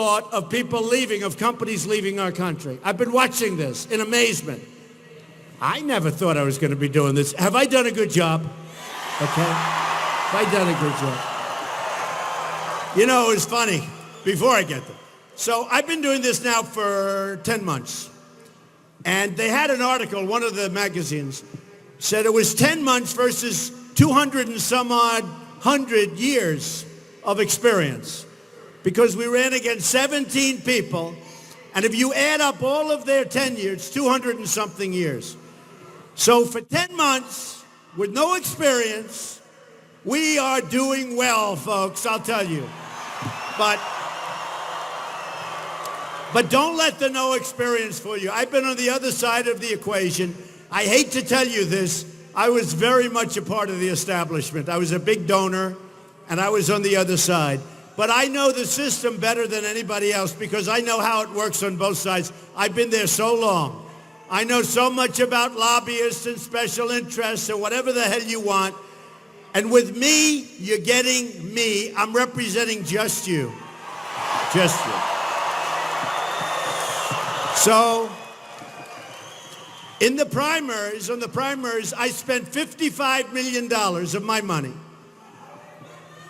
thought of people leaving, of companies leaving our country. I've been watching this in amazement. I never thought I was going to be doing this. Have I done a good job? Okay. Have I done a good job? You know, it was funny, before I get there. So I've been doing this now for 10 months. And they had an article, one of the magazines, said it was 10 months versus 200 and some odd 100 years of experience. Because we ran against 17 people, and if you add up all of their tenure, it's 200 and something years. So for 10 months, with no experience, we are doing well, folks, I'll tell you. But don't let the no experience fool you. I've been on the other side of the equation. I hate to tell you this. I was very much a part of the establishment. I was a big donor, and I was on the other side. But I know the system better than anybody else because I know how it works on both sides. I've been there so long. I know so much about lobbyists and special interests and whatever the hell you want. And with me, you're getting me. I'm representing just you. Just you. So, on the primaries, I spent $55 million of my money.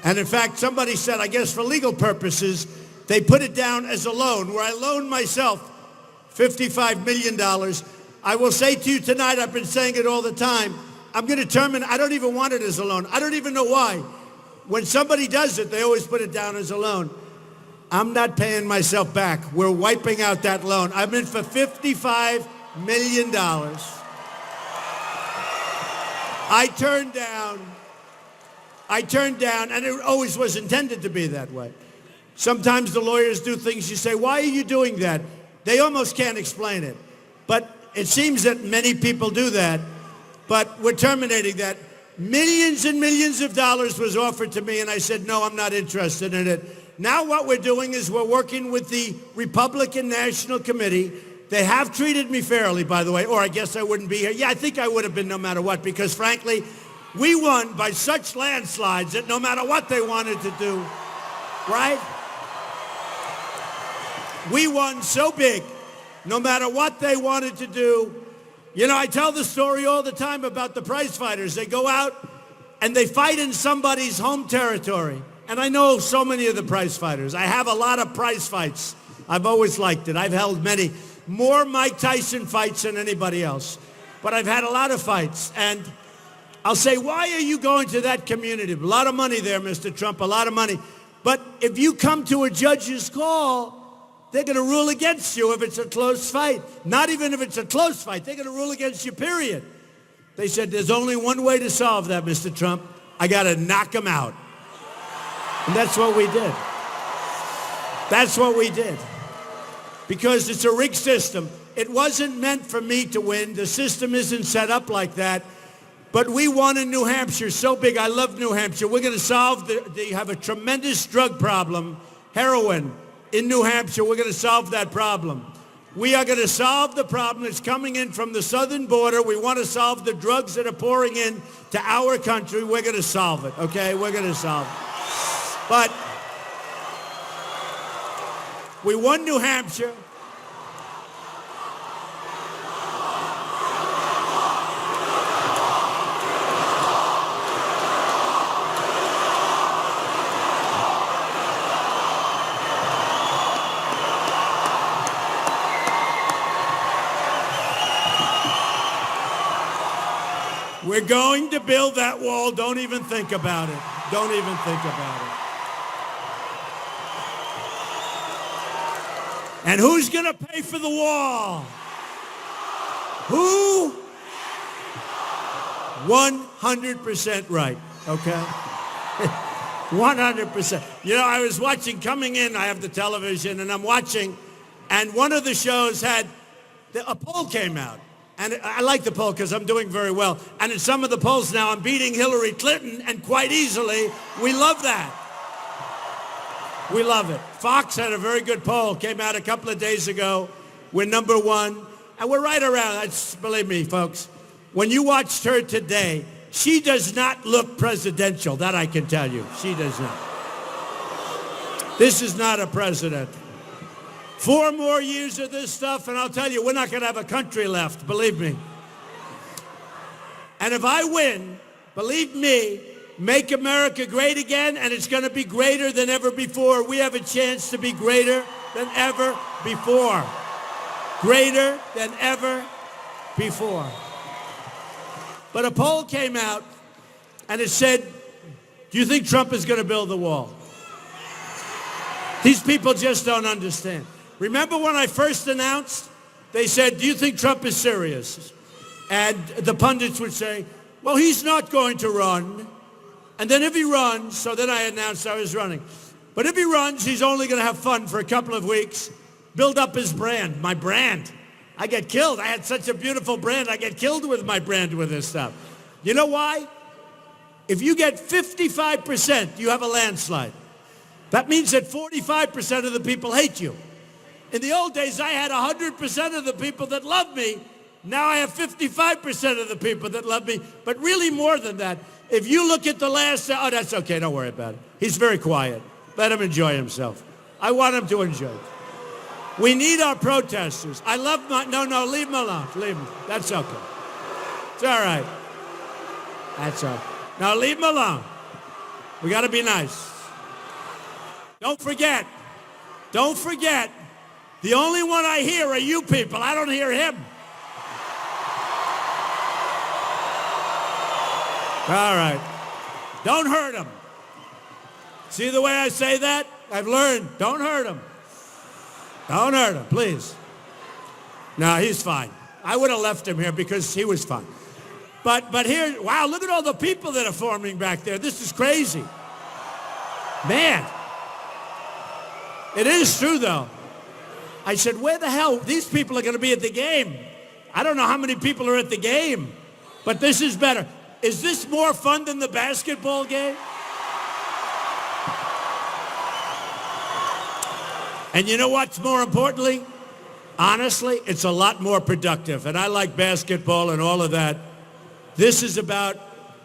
And in fact, somebody said, I guess for legal purposes, they put it down as a loan, where I loaned myself $55 million. I will say to you tonight, I've been saying it all the time, I'm going to determine, I don't even want it as a loan. I don't even know why. When somebody does it, they always put it down as a loan. I'm not paying myself back. We're wiping out that loan. I'm in for $55 million. I turned down, and it always was intended to be that way. Sometimes the lawyers do things, you say, why are you doing that? They almost can't explain it. But it seems that many people do that. But we're terminating that. Millions and millions of dollars was offered to me, and I said, no, I'm not interested in it. Now what we're doing is we're working with the Republican National Committee. They have treated me fairly, by the way, or I guess I wouldn't be here. Yeah, I think I would have been no matter what, because frankly, we won by such landslides that no matter what they wanted to do, right? We won so big, no matter what they wanted to do. You know, I tell the story all the time about the prize fighters. They go out and they fight in somebody's home territory. And I know so many of the prize fighters. I have a lot of prize fights. I've always liked it. I've held many, more Mike Tyson fights than anybody else. But I've had a lot of fights. And I'll say, why are you going to that community? A lot of money there, Mr. Trump, a lot of money. But if you come to a judge's call, they're going to rule against you if it's a close fight. Not even if it's a close fight. They're going to rule against you, period. They said, there's only one way to solve that, Mr. Trump. I got to knock him out. And that's what we did. That's what we did. Because it's a rigged system. It wasn't meant for me to win. The system isn't set up like that. But we won in New Hampshire so big. I love New Hampshire. We're going to solve they have a tremendous drug problem, heroin, in New Hampshire. We're going to solve that problem. We are going to solve the problem that's coming in from the southern border. We want to solve the drugs that are pouring in to our country. We're going to solve it, okay? We're going to solve it. But we won New Hampshire. We're going to build that wall. Don't even think about it. Don't even think about it. And who's going to pay for the wall? Who? 100% right, okay? 100%. You know, I was watching, coming in, I have the television, and I'm watching, and one of the shows had, a poll came out. And I like the poll because I'm doing very well. And in some of the polls now, I'm beating Hillary Clinton, and quite easily. We love that. We love it. Fox had a very good poll, came out a couple of days ago. We're number one, and we're right around. That's, believe me, folks, when you watched her today, she does not look presidential. That I can tell you. She does not. This is not a president. 4 more years of this stuff, and I'll tell you, we're not going to have a country left, believe me. And if I win, believe me, make America great again, and it's going to be greater than ever before. We have a chance to be greater than ever before. Greater than ever before. But a poll came out, and it said, do you think Trump is going to build the wall? These people just don't understand. Remember when I first announced, they said, do you think Trump is serious? And the pundits would say, well, he's not going to run. And then if he runs, so then I announced I was running. But if he runs, he's only going to have fun for a couple of weeks, build up his brand, my brand. I get killed. I had such a beautiful brand. I get killed with my brand with this stuff. You know why? If you get 55%, you have a landslide. That means that 45% of the people hate you. In the old days, I had 100% of the people that loved me. Now I have 55% of the people that love me, but really more than that. If you look at the last, oh, that's okay, don't worry about it. He's very quiet. Let him enjoy himself. I want him to enjoy it. We need our protesters. I love my, no, leave him alone. Leave him. That's okay. It's all right. That's all right. Now leave him alone. We got to be nice. Don't forget, the only one I hear are you people. I don't hear him. All right. Don't hurt him. See the way I say that? I've learned. Don't hurt him. Don't hurt him, please. No, he's fine. I would have left him here because he was fine. But here, wow, look at all the people that are forming back there. This is crazy. Man. It is true, though. I said, where the hell? These people are going to be at the game. I don't know how many people are at the game, but this is better. Is this more fun than the basketball game? And you know what's more importantly? Honestly, it's a lot more productive. And I like basketball and all of that. This is about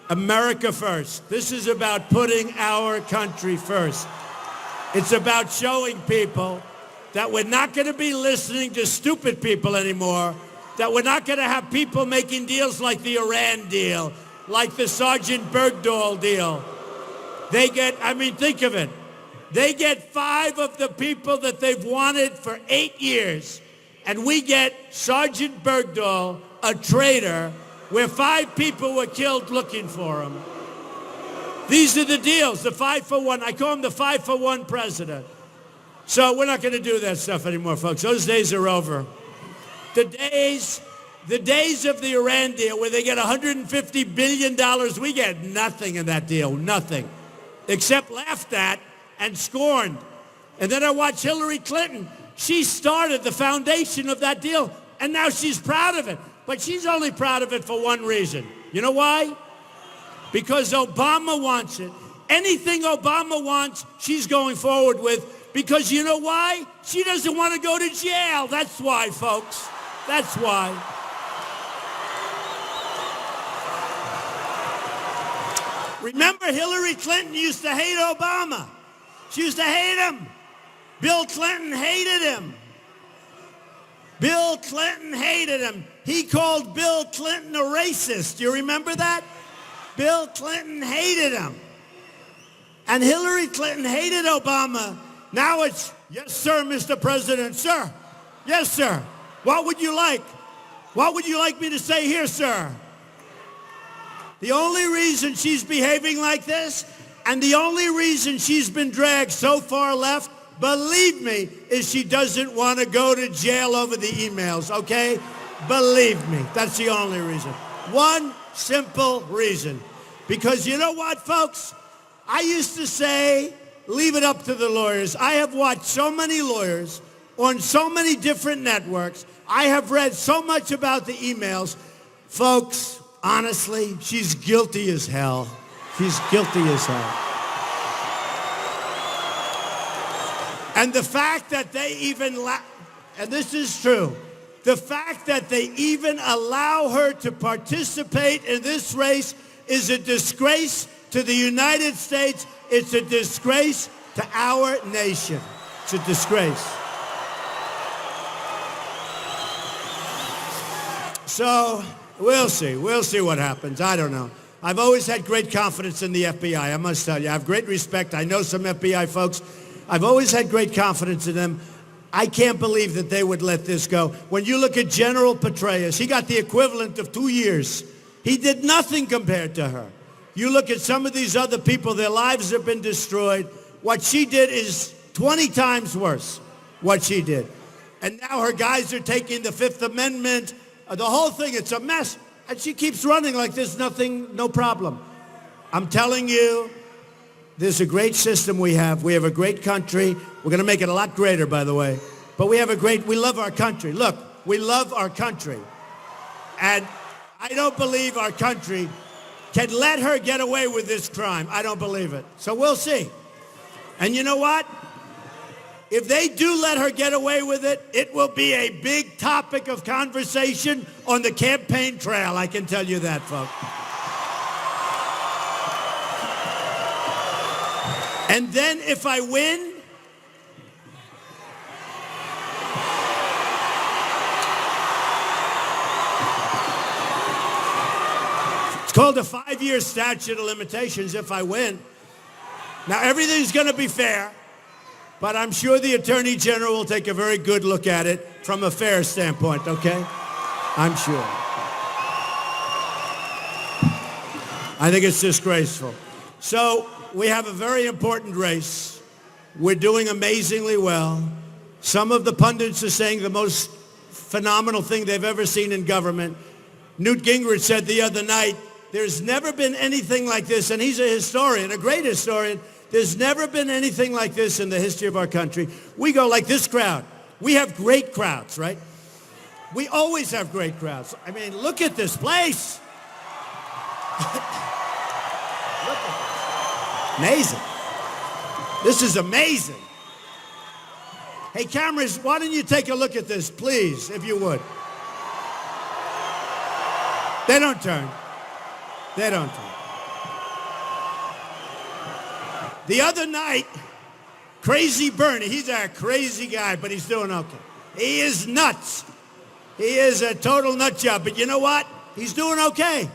America first. This is about putting our country first. It's about showing people that we're not going to be listening to stupid people anymore, that we're not going to have people making deals like the Iran deal, like the Sergeant Bergdahl deal. They get, I mean, think of it. They get 5 of the people that they've wanted for 8 years, and we get Sergeant Bergdahl, a traitor, where 5 people were killed looking for him. These are the deals, the 5-for-1. I call him the 5-for-1 president. So we're not going to do that stuff anymore, folks. Those days are over. The days of the Iran deal where they get $150 billion, we get nothing in that deal, nothing, except laughed at and scorned. And then I watch Hillary Clinton. She started the foundation of that deal, and now she's proud of it. But she's only proud of it for one reason. You know why? Because Obama wants it. Anything Obama wants, she's going forward with. Because you know why? She doesn't want to go to jail. That's why, folks. That's why. Remember, Hillary Clinton used to hate Obama. She used to hate him. Bill Clinton hated him. Bill Clinton hated him. He called Bill Clinton a racist. Do you remember that? Bill Clinton hated him. And Hillary Clinton hated Obama. Now it's, yes, sir, Mr. President, sir. Yes, sir. What would you like? What would you like me to say here, sir? The only reason she's behaving like this, and the only reason she's been dragged so far left, believe me, is she doesn't want to go to jail over the emails, okay? Believe me, that's the only reason. One simple reason. Because you know what, folks? I used to say, leave it up to the lawyers. I have watched so many lawyers on so many different networks. I have read so much about the emails. Folks, honestly, she's guilty as hell. She's guilty as hell. And the fact that they even, and this is true, the fact that they even allow her to participate in this race is a disgrace to the United States. It's a disgrace to our nation. It's a disgrace. So we'll see. We'll see what happens. I don't know. I've always had great confidence in the FBI, I must tell you. I have great respect. I know some FBI folks. I've always had great confidence in them. I can't believe that they would let this go. When you look at General Petraeus, he got the equivalent of 2 years. He did nothing compared to her. You look at some of these other people, their lives have been destroyed. What she did is 20 times worse, what she did. And now her guys are taking the Fifth Amendment, the whole thing, it's a mess. And she keeps running like there's nothing, no problem. I'm telling you, there's a great system we have. We have a great country. We're going to make it a lot greater, by the way. But we love our country. Look, we love our country. And I don't believe our country can let her get away with this crime. I don't believe it. So we'll see. And you know what? If they do let her get away with it, it will be a big topic of conversation on the campaign trail. I can tell you that, folks. And then if I win, it's called a 5-year statute of limitations if I win. Now, everything's going to be fair, but I'm sure the Attorney General will take a very good look at it from a fair standpoint, okay? I'm sure. I think it's disgraceful. So we have a very important race. We're doing amazingly well. Some of the pundits are saying the most phenomenal thing they've ever seen in government. Newt Gingrich said the other night, there's never been anything like this, and he's a historian, a great historian. There's never been anything like this in the history of our country. We go like this crowd. We have great crowds, right? We always have great crowds. I mean, look at this place. Look at this. Amazing. This is amazing. Hey, cameras, why don't you take a look at this, please, if you would. They don't turn. They don't turn. The other night, Crazy Bernie, he's a crazy guy, but he's doing okay. He is nuts. He is a total nut job, but you know what? He's doing okay.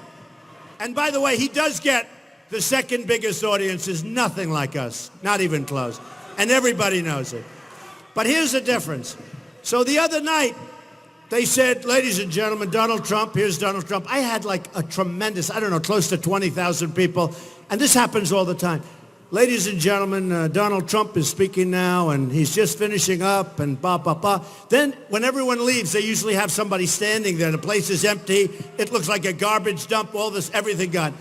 And by the way, he does get the second biggest audience is nothing like us, not even close. And everybody knows it. But here's the difference. So the other night, they said, ladies and gentlemen, Donald Trump, here's Donald Trump. I had like a tremendous, I don't know, close to 20,000 people. And this happens all the time. Ladies and gentlemen, Donald Trump is speaking now, and he's just finishing up, and blah, blah, blah. Then when everyone leaves, they usually have somebody standing there. The place is empty. It looks like a garbage dump, all this, everything gone.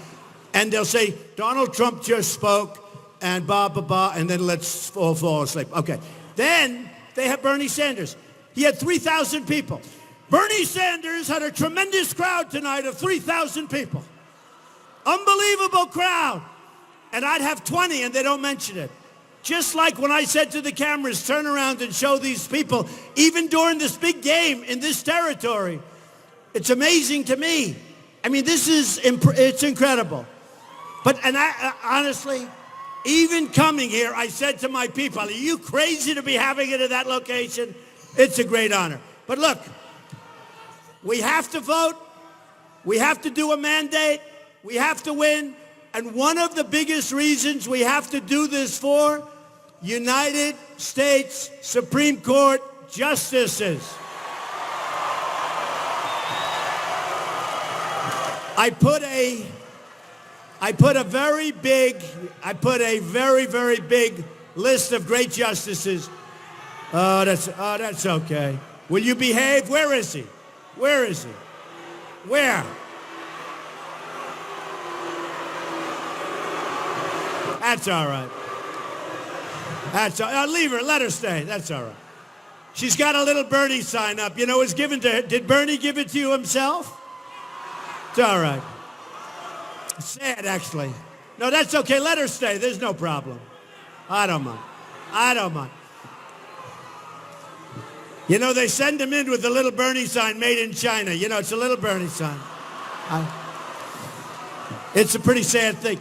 And they'll say, Donald Trump just spoke, and blah, blah, blah, and then let's all fall asleep. Okay. Then they have Bernie Sanders. He had 3,000 people. Bernie Sanders had a tremendous crowd tonight of 3,000 people. Unbelievable crowd. And I'd have 20 and they don't mention it. Just like when I said to the cameras, turn around and show these people, even during this big game in this territory. It's amazing to me. I mean, it's incredible. And I honestly, even coming here, I said to my people, are you crazy to be having it at that location? It's a great honor. But look, we have to vote. We have to do a mandate. We have to win. And one of the biggest reasons we have to do this for United States Supreme Court justices. I put a very, very big list of great justices. Oh, that's okay. Will you behave? Where is he? Where is he? Where? That's all right. That's all right. Leave her. Let her stay. That's all right. She's got a little Bernie sign up. You know, it was given to her. Did Bernie give it to you himself? It's all right. Sad, actually. No, that's okay. Let her stay. There's no problem. I don't mind. I don't mind. You know, they send him in with a little Bernie sign made in China. You know, it's a little Bernie sign. It's a pretty sad thing.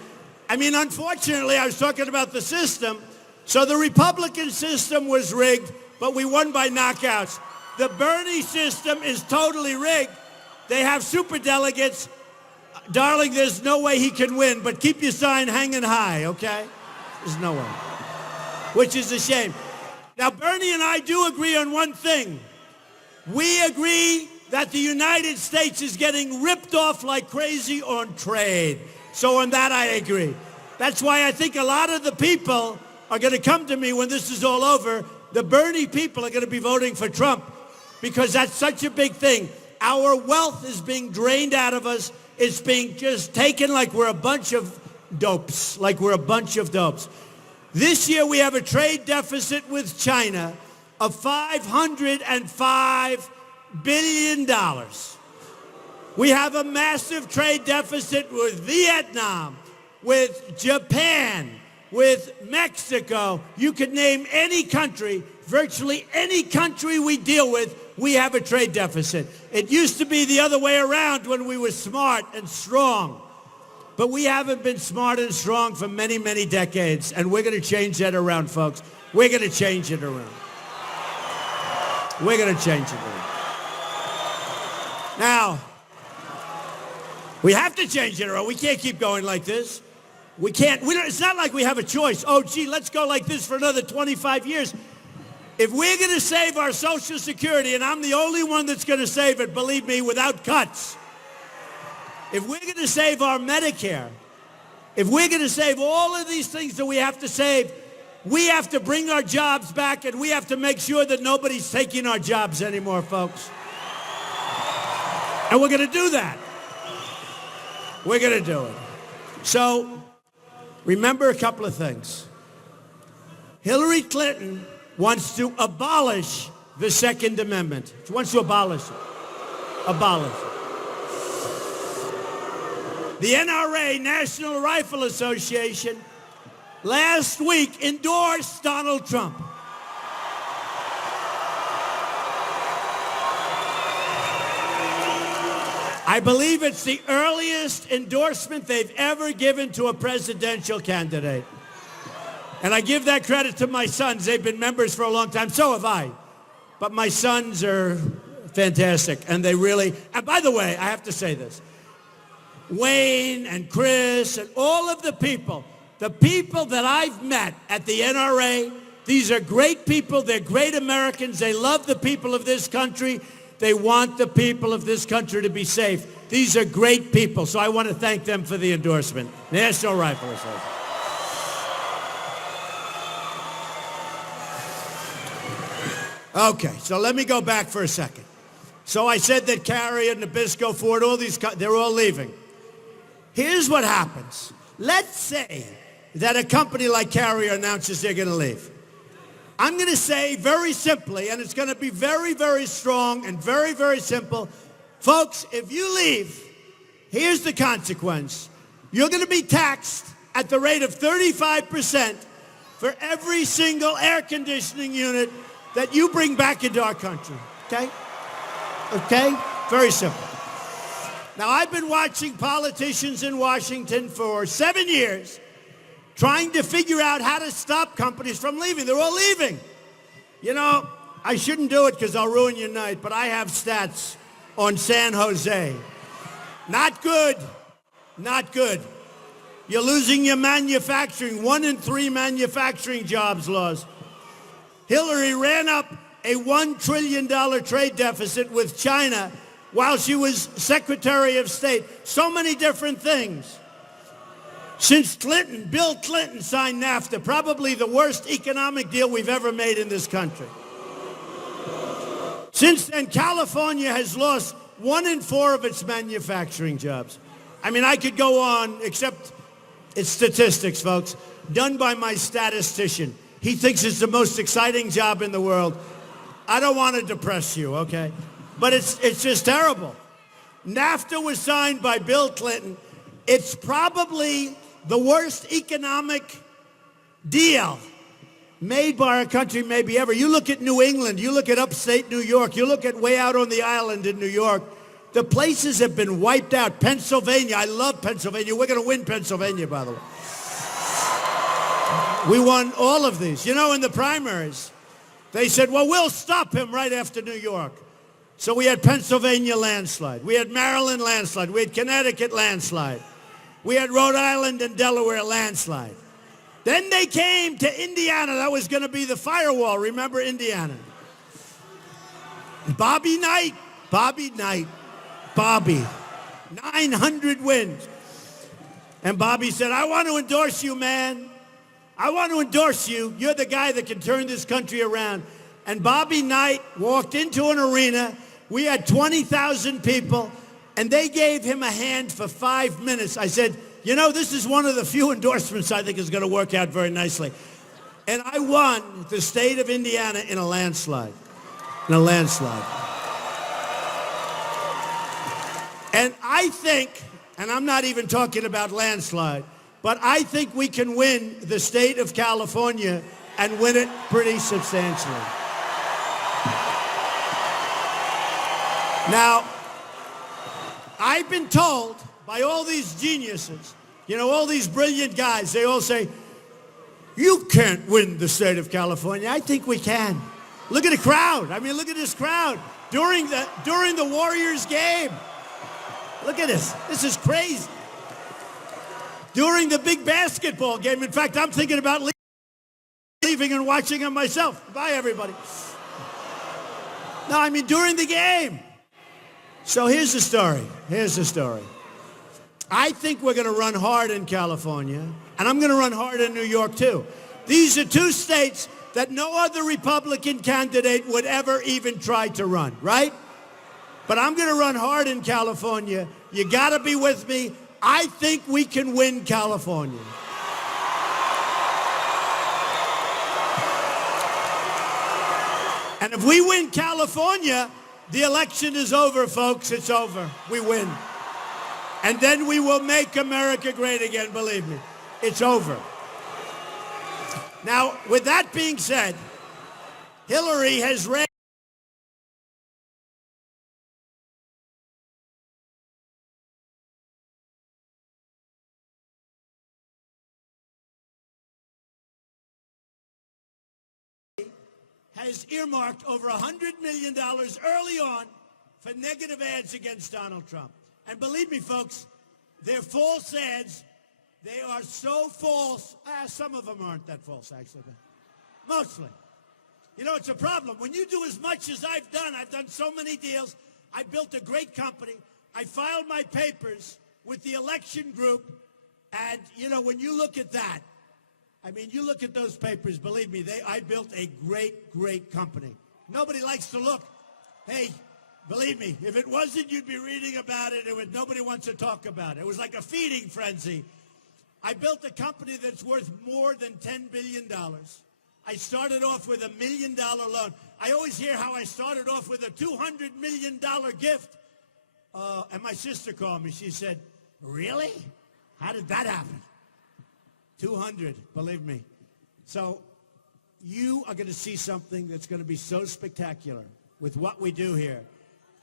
I mean, unfortunately, I was talking about the system. So the Republican system was rigged, but we won by knockouts. The Bernie system is totally rigged. They have superdelegates. Darling, there's no way he can win, but keep your sign hanging high, okay? There's no way. Which is a shame. Now, Bernie and I do agree on one thing. We agree that the United States is getting ripped off like crazy on trade. So on that, I agree. That's why I think a lot of the people are going to come to me when this is all over. The Bernie people are going to be voting for Trump because that's such a big thing. Our wealth is being drained out of us. It's being just taken like we're a bunch of dopes, This year we have a trade deficit with China of $505 billion. We have a massive trade deficit with Vietnam, with Japan, with Mexico. You could name any country, virtually any country we deal with, we have a trade deficit. It used to be the other way around when we were smart and strong. But we haven't been smart and strong for many, many decades, and we're going to change that around, folks. We're going to change it around. We're going to change it around. Now, we have to change it around. We can't keep going like this. We can't. It's not like we have a choice. Oh, gee, let's go like this for another 25 years. If we're going to save our Social Security, and I'm the only one that's going to save it, believe me, without cuts. If we're going to save our Medicare, if we're going to save all of these things that we have to save, we have to bring our jobs back, and we have to make sure that nobody's taking our jobs anymore, folks. And we're going to do that. We're going to do it. So, remember a couple of things. Hillary Clinton wants to abolish the Second Amendment. She wants to abolish it. Abolish it. The NRA, National Rifle Association, last week endorsed Donald Trump. I believe it's the earliest endorsement they've ever given to a presidential candidate. And I give that credit to my sons. They've been members for a long time. So have I. But my sons are fantastic. And they really, and by the way, I have to say this. Wayne and Chris and all of the people that I've met at the NRA, these are great people. They're great Americans. They love the people of this country. They want the people of this country to be safe. These are great people. So I want to thank them for the endorsement. National Rifle Association. Okay, so let me go back for a second. So I said that Carrier, Nabisco, Ford, all these, they're all leaving. Here's what happens. Let's say that a company like Carrier announces they're going to leave. I'm going to say very simply, and it's going to be very, very strong and very, very simple. Folks, if you leave, here's the consequence. You're going to be taxed at the rate of 35% for every single air conditioning unit that you bring back into our country, okay? Okay? Very simple. Now, I've been watching politicians in Washington for 7 years trying to figure out how to stop companies from leaving. They're all leaving. You know, I shouldn't do it because I'll ruin your night, but I have stats on San Jose. Not good. Not good. You're losing your manufacturing. 1 in 3 manufacturing jobs lost. Hillary ran up a $1 trillion trade deficit with China while she was Secretary of State. So many different things. Since Bill Clinton signed NAFTA, probably the worst economic deal we've ever made in this country. Since then, California has lost 1 in 4 of its manufacturing jobs. I mean, I could go on, except it's statistics, folks, done by my statistician. He thinks it's the most exciting job in the world. I don't want to depress you, okay? But it's just terrible. NAFTA was signed by Bill Clinton. It's probably the worst economic deal made by our country maybe ever. You look at New England, you look at upstate New York, you look at way out on the island in New York, the places have been wiped out. Pennsylvania, I love Pennsylvania. We're going to win Pennsylvania, by the way. We won all of these. You know, in the primaries, they said, well, we'll stop him right after New York. So we had Pennsylvania landslide. We had Maryland landslide. We had Connecticut landslide. We had Rhode Island and Delaware landslide. Then they came to Indiana. That was going to be the firewall. Remember Indiana? Bobby Knight. 900 wins. And Bobby said, I want to endorse you, man. I want to endorse you. You're the guy that can turn this country around. And Bobby Knight walked into an arena. We had 20,000 people, and they gave him a hand for 5 minutes. I said, you know, this is one of the few endorsements I think is going to work out very nicely. And I won the state of Indiana in a landslide. And I think, and I'm not even talking about landslide, but I think we can win the state of California and win it pretty substantially. Now, I've been told by all these geniuses, you know, all these brilliant guys, they all say, you can't win the state of California. I think we can. Look at the crowd. I mean, look at this crowd during the Warriors game. Look at this. This is crazy. During the big basketball game. In fact, I'm thinking about leaving and watching them myself. Bye, everybody. No, I mean, during the game. So here's the story. I think we're going to run hard in California, and I'm going to run hard in New York, too. These are two states that no other Republican candidate would ever even try to run, right? But I'm going to run hard in California. You got to be with me. I think we can win California. And if we win California, the election is over, folks. It's over. We win. And then we will make America great again, believe me. It's over. Now, with that being said, Hillary has earmarked over $100 million early on for negative ads against Donald Trump. And believe me, folks, they're false ads. They are so false. Some of them aren't that false, actually, but mostly. You know, it's a problem. When you do as much as I've done so many deals. I built a great company. I filed my papers with the election group. And, you know, when you look at that, I mean, you look at those papers, believe me, I built a great, great company. Nobody likes to look. Hey, believe me, if it wasn't, you'd be reading about it. Nobody wants to talk about it. It was like a feeding frenzy. I built a company that's worth more than $10 billion. I started off with $1 million loan. I always hear how I started off with a $200 million gift. And my sister called me. She said, really? How did that happen? 200, believe me. So you are going to see something that's going to be so spectacular with what we do here.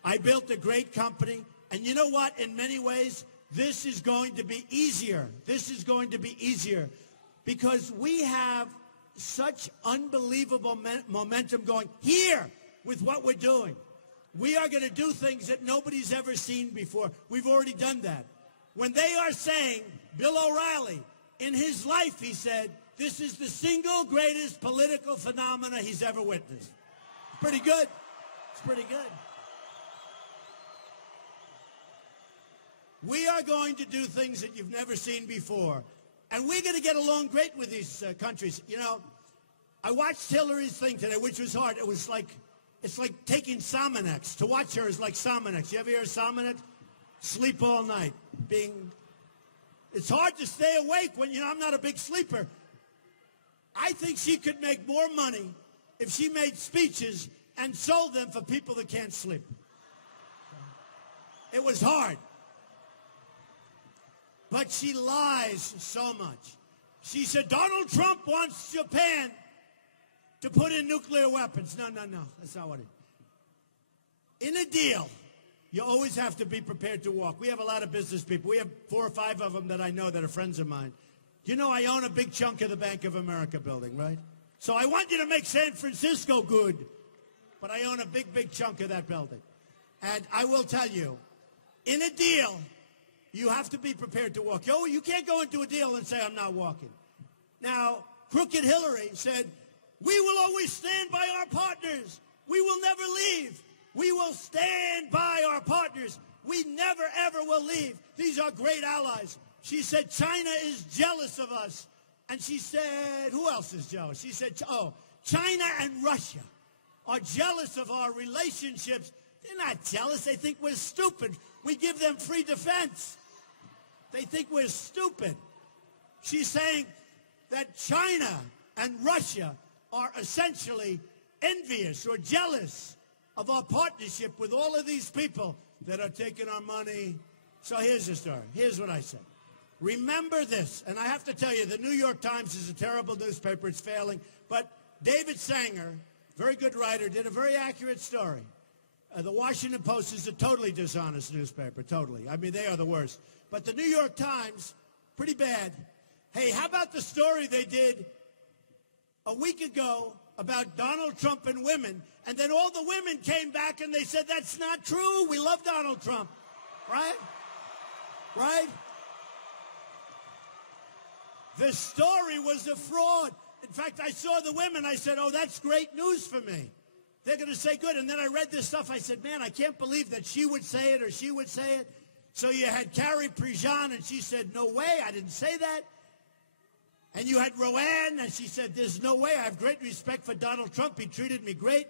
I built a great company, and you know what? In many ways, this is going to be easier. This is going to be easier because we have such unbelievable momentum going here with what we're doing. We are going to do things that nobody's ever seen before. We've already done that. When they are saying, Bill O'Reilly, in his life, he said, this is the single greatest political phenomena he's ever witnessed. Pretty good. It's pretty good. We are going to do things that you've never seen before. And we're going to get along great with these countries. You know, I watched Hillary's thing today, which was hard. It was like, it's like taking Sominex. To watch her is like Sominex. You ever hear of Sominex? Sleep all night. It's hard to stay awake when, you know, I'm not a big sleeper. I think she could make more money if she made speeches and sold them for people that can't sleep. It was hard. But she lies so much. She said, Donald Trump wants Japan to put in nuclear weapons. No. That's not what it is. In a deal, you always have to be prepared to walk. We have a lot of business people. We have 4 or 5 of them that I know that are friends of mine. You know I own a big chunk of the Bank of America building, right? So I want you to make San Francisco good, but I own a big, big chunk of that building. And I will tell you, in a deal, you have to be prepared to walk. You can't go into a deal and say, I'm not walking. Now, Crooked Hillary said, we will always stand by our partners. We will never leave. We will stand by our partners. We never, ever will leave. These are great allies. She said, China is jealous of us. And she said, who else is jealous? She said, China and Russia are jealous of our relationships. They're not jealous. They think we're stupid. We give them free defense. They think we're stupid. She's saying that China and Russia are essentially envious or jealous of our partnership with all of these people that are taking our money. So here's the story. Here's what I said. Remember this, and I have to tell you, the New York Times is a terrible newspaper. It's failing. But David Sanger, very good writer, did a very accurate story. The Washington Post is a totally dishonest newspaper, totally. I mean, they are the worst. But the New York Times, pretty bad. Hey, how about the story they did a week ago about Donald Trump and women, and then all the women came back and they said, that's not true. We love Donald Trump. Right? Right? The story was a fraud. In fact, I saw the women. I said, oh, that's great news for me. They're going to say good. And then I read this stuff. I said, man, I can't believe that she would say it or she would say it. So you had Carrie Prejean, and she said, no way, I didn't say that. And you had Roanne, and she said, there's no way. I have great respect for Donald Trump. He treated me great.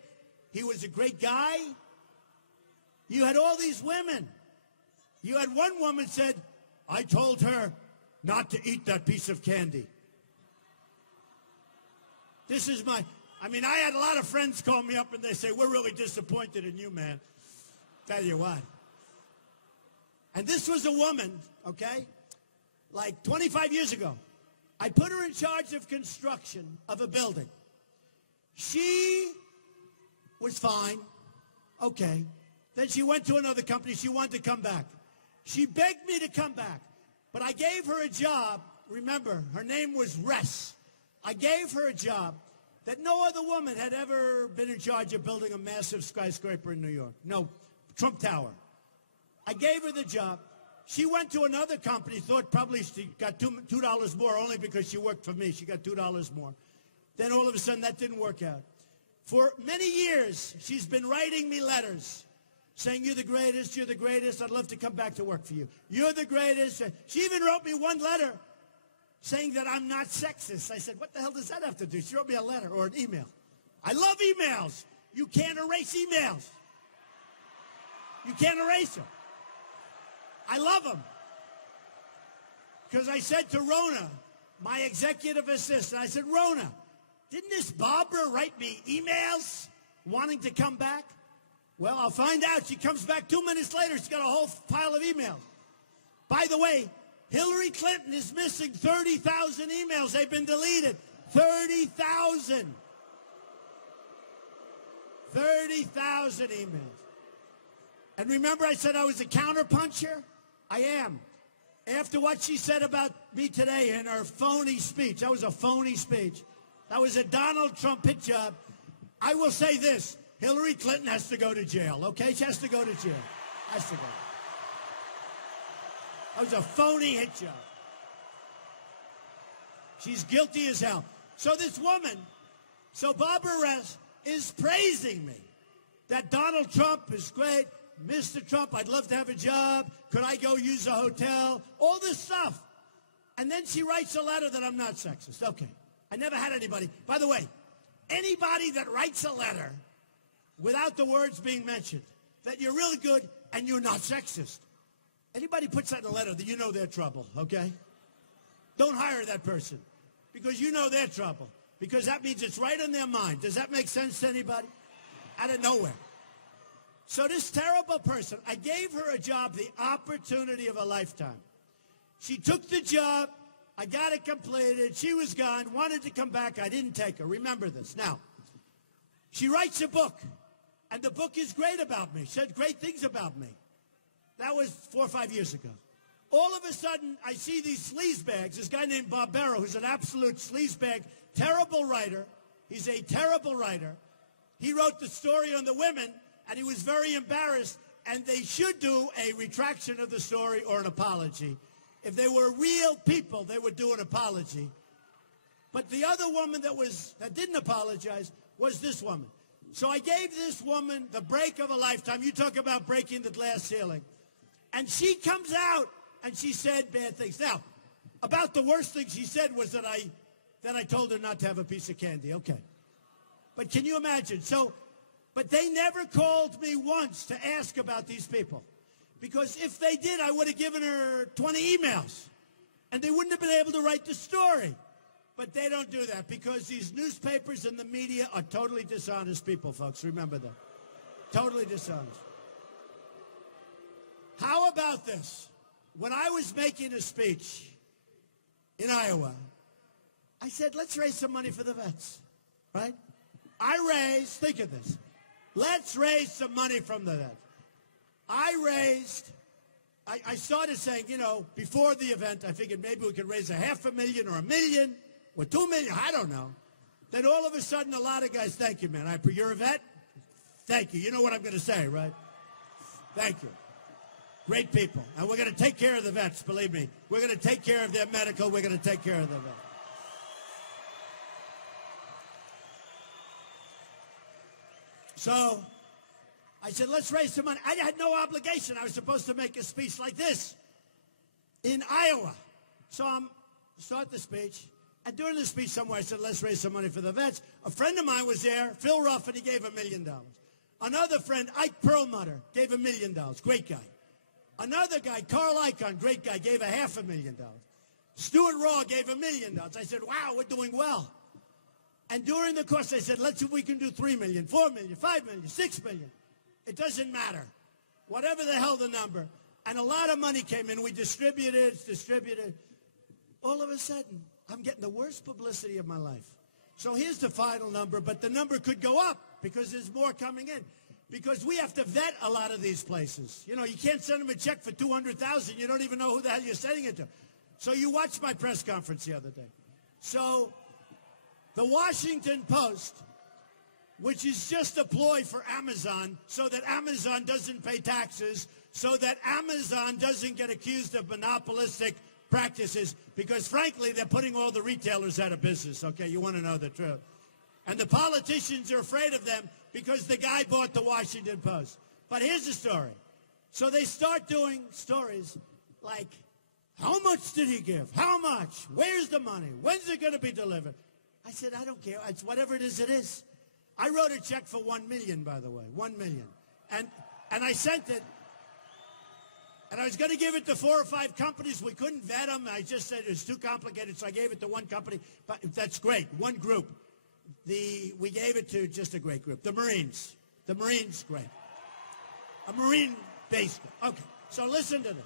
He was a great guy. You had all these women. You had one woman said, I told her not to eat that piece of candy. This is I had a lot of friends call me up and they say, we're really disappointed in you, man. Tell you what. And this was a woman, okay, like 25 years ago. I put her in charge of construction of a building. She was fine. Okay. Then she went to another company. She wanted to come back. She begged me to come back. But I gave her a job. Remember, her name was Ress. I gave her a job that no other woman had ever been in charge of building a massive skyscraper in New York. No, Trump Tower. I gave her the job. She went to another company, thought probably she got $2 more only because she worked for me. She got $2 more. Then all of a sudden that didn't work out. For many years, she's been writing me letters saying, you're the greatest, I'd love to come back to work for you. You're the greatest. She even wrote me one letter saying that I'm not sexist. I said, what the hell does that have to do? She wrote me a letter or an email. I love emails. You can't erase emails. You can't erase them. I love them. Because I said to Rona, my executive assistant, I said, Rona, didn't this Barbara write me emails wanting to come back? Well, I'll find out. She comes back 2 minutes later. She's got a whole pile of emails. By the way, Hillary Clinton is missing 30,000 emails. They've been deleted. 30,000. 30,000 emails. And remember I said I was a counterpuncher? I am. After what she said about me today in her phony speech, that was a phony speech. That was a Donald Trump hit job. I will say this. Hillary Clinton has to go to jail, okay? She has to go to jail. Has to go. That was a phony hit job. She's guilty as hell. So this woman, Barbara Ress, is praising me that Donald Trump is great. Mr. Trump, I'd love to have a job. Could I go use a hotel? All this stuff. And then she writes a letter that I'm not sexist. Okay. I never had anybody. By the way, anybody that writes a letter without the words being mentioned, that you're really good and you're not sexist. Anybody puts that in a letter, that you know they're trouble, okay? Don't hire that person because you know they're trouble because that means it's right in their mind. Does that make sense to anybody? Out of nowhere. So this terrible person, I gave her a job, the opportunity of a lifetime. She took the job. I got it completed. She was gone, wanted to come back. I didn't take her. Remember this. Now, she writes a book, and the book is great about me. She said great things about me. That was 4 or 5 years ago. All of a sudden, I see these sleazebags, this guy named Barbero, who's an absolute sleazebag, terrible writer. He's a terrible writer. He wrote the story on the women, and he was very embarrassed. And they should do a retraction of the story or an apology. If they were real people, they would do an apology. But the other woman that didn't apologize was this woman. So I gave this woman the break of a lifetime. You talk about breaking the glass ceiling. And she comes out and she said bad things. Now, about the worst thing she said was that I told her not to have a piece of candy. Okay. But can you imagine? But they never called me once to ask about these people. Because if they did, I would have given her 20 emails. And they wouldn't have been able to write the story. But they don't do that because these newspapers and the media are totally dishonest people, folks. Remember that. Totally dishonest. How about this? When I was making a speech in Iowa, I said, let's raise some money for the vets, right? Think of this. Let's raise some money from the vets. I started saying, before the event, I figured maybe we could raise $500,000 or $1 million. Or 2 million, I don't know. Then all of a sudden, a lot of guys, thank you, man. You're a vet? Thank you. You know what I'm going to say, right? Thank you. Great people. And we're going to take care of the vets, believe me. We're going to take care of their medical. We're going to take care of the vets. So I said, let's raise some money. I had no obligation. I was supposed to make a speech like this in Iowa. So I'm start the speech. And during the speech somewhere, I said, let's raise some money for the vets. A friend of mine was there, Phil Ruff, and he gave $1 million. Another friend, Ike Perlmutter, gave $1 million. Great guy. Another guy, Carl Icahn, great guy, gave $500,000. Stuart Raw gave $1 million. I said, wow, we're doing well. And during the course, I said, let's see if we can do $3 million, $4 million, $5 million, $6 million. It doesn't matter. Whatever the hell the number. And a lot of money came in. We distributed. All of a sudden, I'm getting the worst publicity of my life. So here's the final number, but the number could go up because there's more coming in. Because we have to vet a lot of these places. You can't send them a check for $200,000. You don't even know who the hell you're sending it to. So you watched my press conference the other day. So the Washington Post, which is just a ploy for Amazon so that Amazon doesn't pay taxes, so that Amazon doesn't get accused of monopolistic practices, because frankly, they're putting all the retailers out of business, okay? You want to know the truth. And the politicians are afraid of them because the guy bought the Washington Post. But here's the story. So they start doing stories like, how much did he give? How much? Where's the money? When's it going to be delivered? I said, I don't care. It's whatever it is, it is. I wrote a check for $1 million, by the way, $1 million. And I sent it. And I was going to give it to 4 or 5 companies. We couldn't vet them. I just said it was too complicated, so I gave it to one company. But that's great, one group. We gave it to just a great group, the Marines. The Marines, great. A Marine-based group. Okay, so listen to this.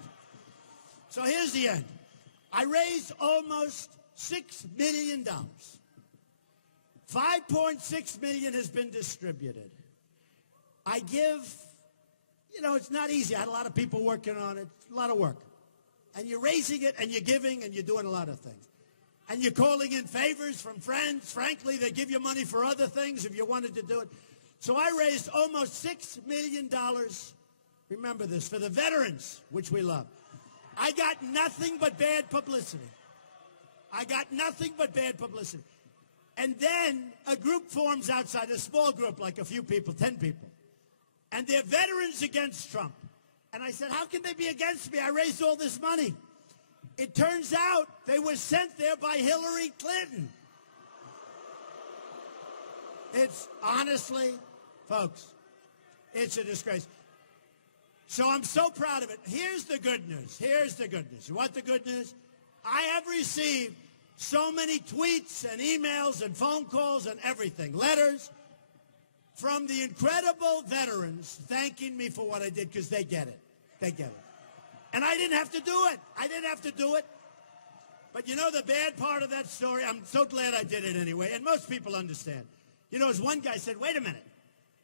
So here's the end. I raised almost $6 million. $5.6 million has been distributed. I give... it's not easy. I had a lot of people working on it. It's a lot of work. And you're raising it, and you're giving, and you're doing a lot of things. And you're calling in favors from friends. Frankly, they give you money for other things if you wanted to do it. So I raised almost $6 million. Remember this, for the veterans, which we love. I got nothing but bad publicity. And then a group forms outside, a small group, like a few people, 10 people. And they're veterans against Trump. And I said, how can they be against me? I raised all this money. It turns out they were sent there by Hillary Clinton. It's honestly, folks, it's a disgrace. So I'm so proud of it. Here's the good news. You want the good news? I have received so many tweets and emails and phone calls and everything, letters, from the incredible veterans thanking me for what I did, because they get it. And I didn't have to do it. But the bad part of that story, I'm so glad I did it anyway, and most people understand. As one guy said, wait a minute.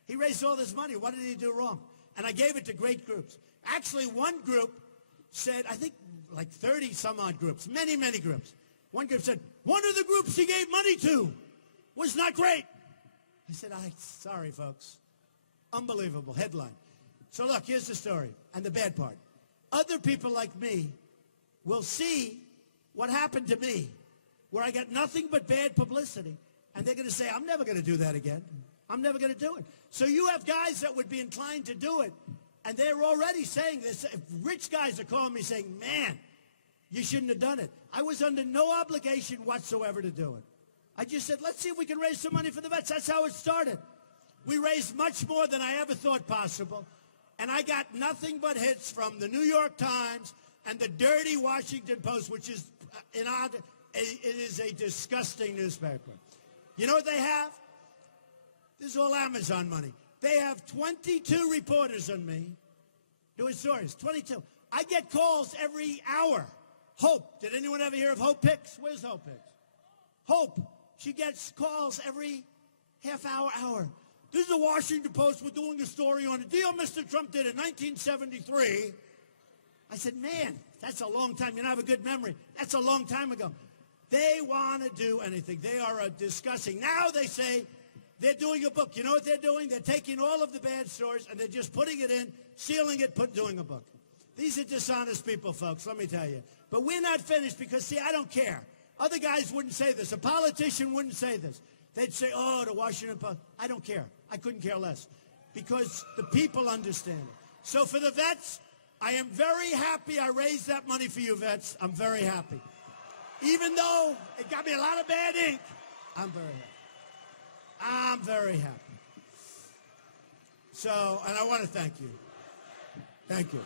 He raised all this money. What did he do wrong? And I gave it to great groups. Actually, one group said, I think like 30 some odd groups, many, many groups. One group said, one of the groups he gave money to was not great. I said, sorry, folks. Unbelievable. Headline. So look, here's the story and the bad part. Other people like me will see what happened to me, where I got nothing but bad publicity, and they're going to say, I'm never going to do that again. I'm never going to do it. So you have guys that would be inclined to do it, and they're already saying this. Rich guys are calling me saying, man, you shouldn't have done it. I was under no obligation whatsoever to do it. I just said, let's see if we can raise some money for the vets. That's how it started. We raised much more than I ever thought possible. And I got nothing but hits from the New York Times and the dirty Washington Post, which is it is a disgusting newspaper. You know what they have? This is all Amazon money. They have 22 reporters on me doing stories. 22. I get calls every hour. Hope. Did anyone ever hear of Hope Hicks? Where's Hope Hicks? Hope. She gets calls every half hour. This is the Washington Post. We're doing a story on a deal Mr. Trump did in 1973. I said, man, that's a long time. You don't have a good memory. That's a long time ago. They want to do anything. They are discussing. Now they say they're doing a book. You know what they're doing? They're taking all of the bad stories and they're just putting it in, sealing it, doing a book. These are dishonest people, folks, let me tell you. But we're not finished because, see, I don't care. Other guys wouldn't say this. A politician wouldn't say this. They'd say, oh, the Washington Post. I don't care. I couldn't care less because the people understand it. So for the vets, I am very happy I raised that money for you vets. I'm very happy. Even though it got me a lot of bad ink, I'm very happy. I'm very happy. So, and I want to thank you. Thank you.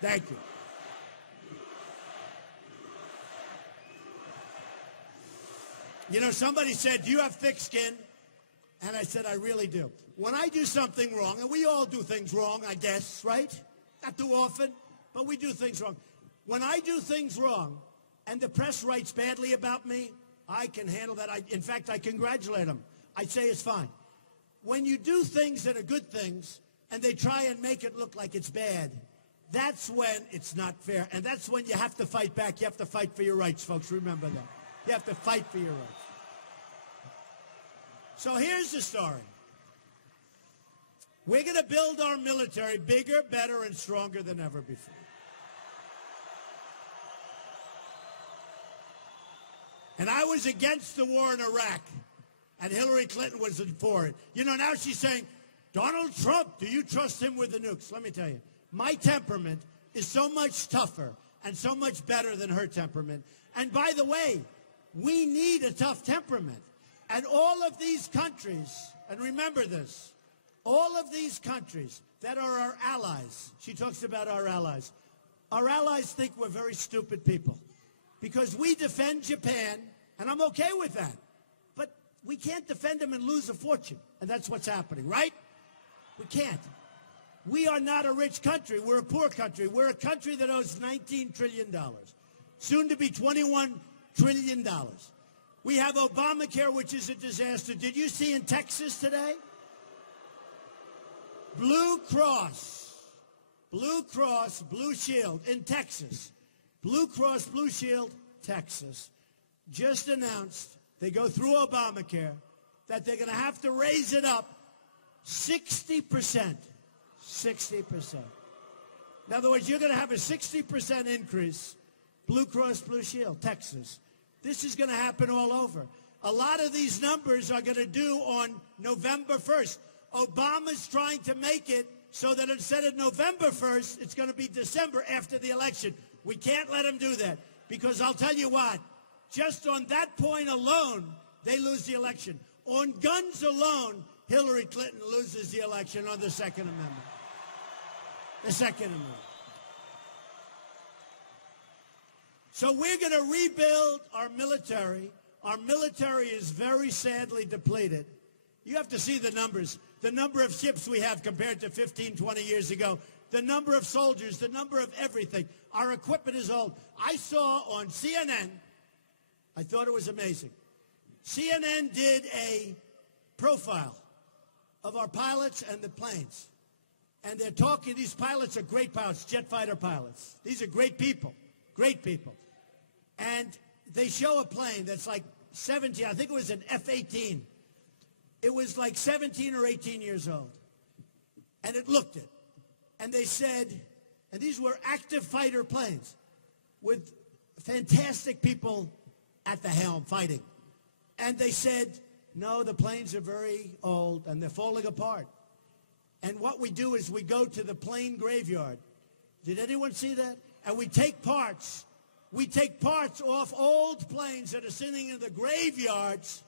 Thank you. You know, somebody said, do you have thick skin? And I said, I really do. When I do something wrong, and we all do things wrong, I guess, right? Not too often, but we do things wrong. When I do things wrong, and the press writes badly about me, I can handle that. In fact, I congratulate them. I say it's fine. When you do things that are good things, and they try and make it look like it's bad, that's when it's not fair. And that's when you have to fight back. You have to fight for your rights, folks. Remember that. You have to fight for your rights. So here's the story. We're going to build our military bigger, better, and stronger than ever before. And I was against the war in Iraq, and Hillary Clinton was for it. You know, now she's saying, Donald Trump, do you trust him with the nukes? Let me tell you, my temperament is so much tougher and so much better than her temperament. And by the way, we need a tough temperament. And all of these countries, and remember this, all of these countries that are our allies, she talks about our allies think we're very stupid people because we defend Japan, and I'm okay with that. But we can't defend them and lose a fortune, and that's what's happening, right? We can't. We are not a rich country. We're a poor country. We're a country that owes $19 trillion, soon to be $21 trillion. We have Obamacare, which is a disaster. Did you see in Texas today? Blue Cross, Blue Shield in Texas. Blue Cross, Blue Shield, Texas, just announced, they go through Obamacare, that they're going to have to raise it up 60%. 60%. In other words, you're going to have a 60% increase, Blue Cross, Blue Shield, Texas. This is going to happen all over. A lot of these numbers are going to do on November 1st. Obama's trying to make it so that instead of November 1st, it's going to be December after the election. We can't let him do that because I'll tell you what, just on that point alone, they lose the election. On guns alone, Hillary Clinton loses the election on the Second Amendment. The Second Amendment. So we're going to rebuild our military. Our military is very sadly depleted. You have to see the numbers. The number of ships we have compared to 15, 20 years ago. The number of soldiers, the number of everything. Our equipment is old. I saw on CNN, I thought it was amazing. CNN did a profile of our pilots and the planes. And they're talking, these pilots are great pilots, jet fighter pilots. These are great people, great people. And they show a plane that's like 17, I think it was an F-18. It was like 17 or 18 years old. and it looked it. And they said, and these were active fighter planes with fantastic people at the helm fighting. And they said, no, the planes are very old and they're falling apart. And what we do is we go to the plane graveyard. Did anyone see that? And we take parts. We take parts off old planes that are sitting in the graveyards,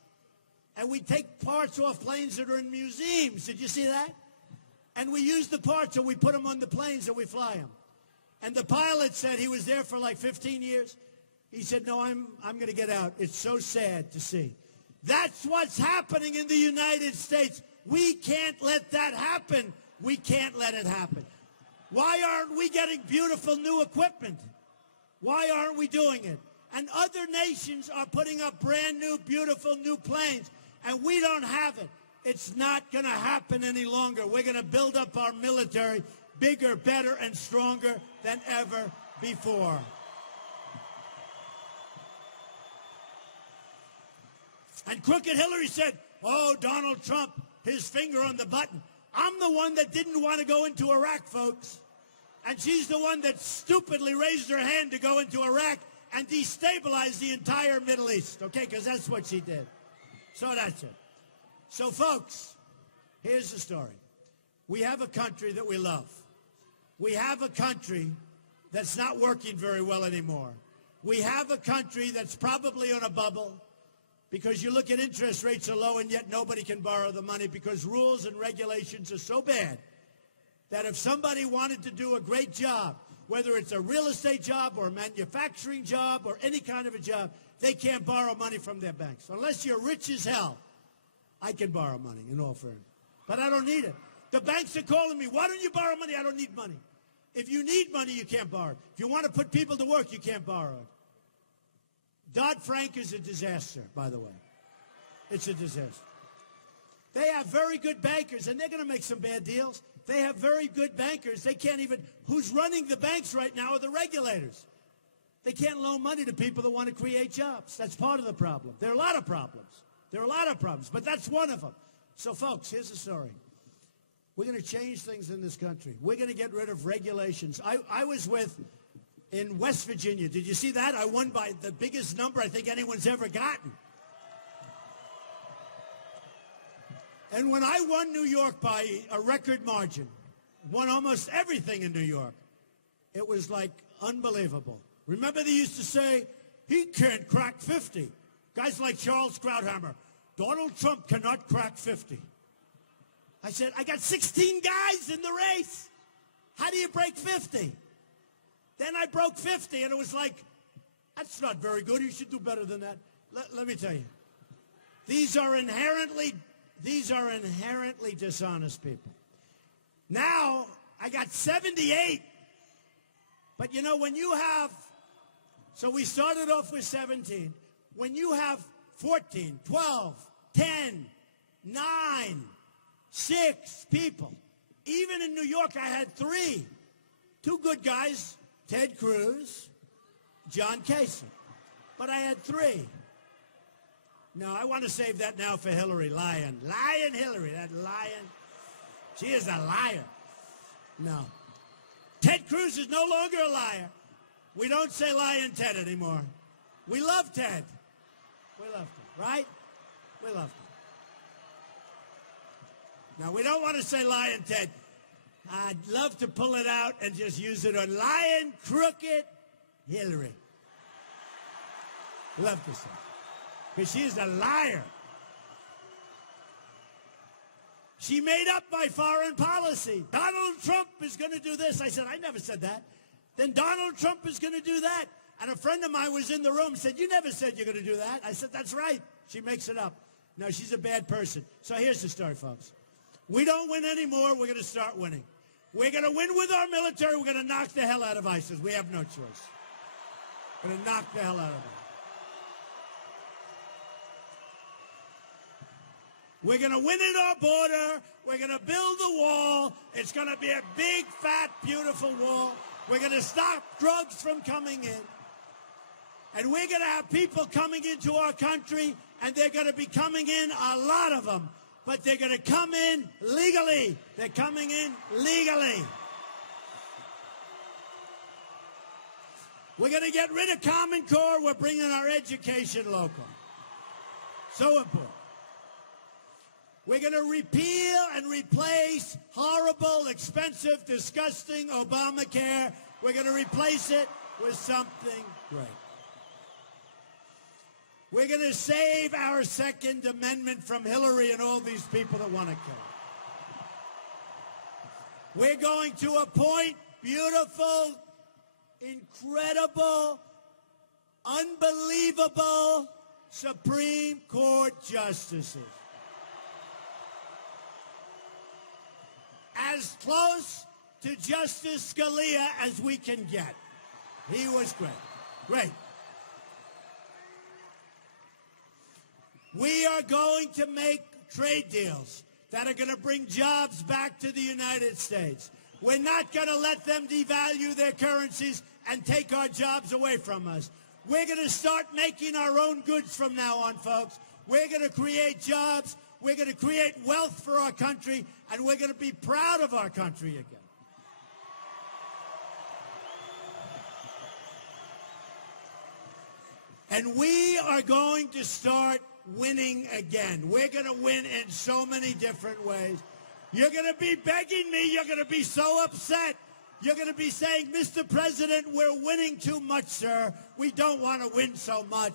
and we take parts off planes that are in museums. Did you see that? And we use the parts and we put them on the planes and we fly them. And the pilot said, he was there for like 15 years. He said, no, I'm going to get out. It's so sad to see. That's what's happening in the United States. We can't let that happen. We can't let it happen. Why aren't we getting beautiful new equipment? Why aren't we doing it? And other nations are putting up brand new, beautiful new planes, and we don't have it. It's not going to happen any longer. We're going to build up our military bigger, better, and stronger than ever before. And Crooked Hillary said, oh, Donald Trump, his finger on the button. I'm the one that didn't want to go into Iraq, folks. And she's the one that stupidly raised her hand to go into Iraq and destabilize the entire Middle East, okay? Because that's what she did. So that's it. So, folks, here's the story. We have a country that we love. We have a country that's not working very well anymore. We have a country that's probably on a bubble because you look at interest rates are low and yet nobody can borrow the money because rules and regulations are so bad that if somebody wanted to do a great job, whether it's a real estate job or a manufacturing job or any kind of a job, they can't borrow money from their banks. Unless you're rich as hell, I can borrow money, in all fairness. But I don't need it. The banks are calling me, why don't you borrow money? I don't need money. If you need money, you can't borrow it. If you want to put people to work, you can't borrow it. Dodd-Frank is a disaster, by the way. It's a disaster. They have very good bankers, and they're going to make some bad deals. They have very good bankers. They can't even, who's running the banks right now are the regulators. They can't loan money to people that want to create jobs. That's part of the problem. There are a lot of problems. There are a lot of problems, but that's one of them. So, folks, here's the story. We're going to change things in this country. We're going to get rid of regulations. I was in West Virginia. Did you see that? I won by the biggest number I think anyone's ever gotten. And when I won New York by a record margin, won almost everything in New York, it was like unbelievable. Remember they used to say, he can't crack 50. Guys like Charles Krauthammer, Donald Trump cannot crack 50. I said, I got 16 guys in the race. How do you break 50? Then I broke 50, and it was like, that's not very good. You should do better than that. Let me tell you. These are inherently dishonest people. Now, I got 78. But you know, when you have, so we started off with 17. When you have 14, 12, 10, 9, 6 people, even in New York, I had 3. 2 good guys, Ted Cruz, John Kasich. But I had 3. No, I want to save that now for Hillary. Lion Hillary, that lion. She is a liar. No. Ted Cruz is no longer a liar. We don't say Lion Ted anymore. We love Ted. We love Ted, right? We love Ted. Now, we don't want to say Lion Ted. I'd love to pull it out and just use it on Lion Crooked Hillary. Love to say. Because she's a liar. She made up my foreign policy. Donald Trump is going to do this. I said, I never said that. Then Donald Trump is going to do that. And a friend of mine was in the room and said, you never said you're going to do that. I said, that's right. She makes it up. No, she's a bad person. So here's the story, folks. We don't win anymore. We're going to start winning. We're going to win with our military. We're going to knock the hell out of ISIS. We have no choice. We're going to knock the hell out of them. We're going to win at our border. We're going to build a wall. It's going to be a big, fat, beautiful wall. We're going to stop drugs from coming in. And we're going to have people coming into our country, and they're going to be coming in, a lot of them, but they're going to come in legally. They're coming in legally. We're going to get rid of Common Core. We're bringing our education local. So important. We're going to repeal and replace horrible, expensive, disgusting Obamacare. We're going to replace it with something great. We're going to save our Second Amendment from Hillary and all these people that want to kill it. We're going to appoint beautiful, incredible, unbelievable Supreme Court justices. As close to Justice Scalia as we can get. He was great. Great. We are going to make trade deals that are going to bring jobs back to the United States. We're not going to let them devalue their currencies and take our jobs away from us. We're going to start making our own goods from now on, folks. We're going to create jobs. We're going to create wealth for our country, and we're going to be proud of our country again. And we are going to start winning again. We're going to win in so many different ways. You're going to be begging me. You're going to be so upset. You're going to be saying, Mr. President, we're winning too much, sir. We don't want to win so much.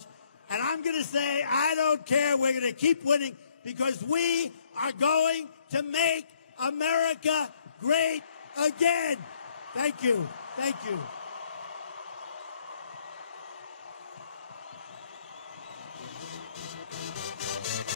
And I'm going to say, I don't care. We're going to keep winning because we are going to make America great again. Thank you. Thank you.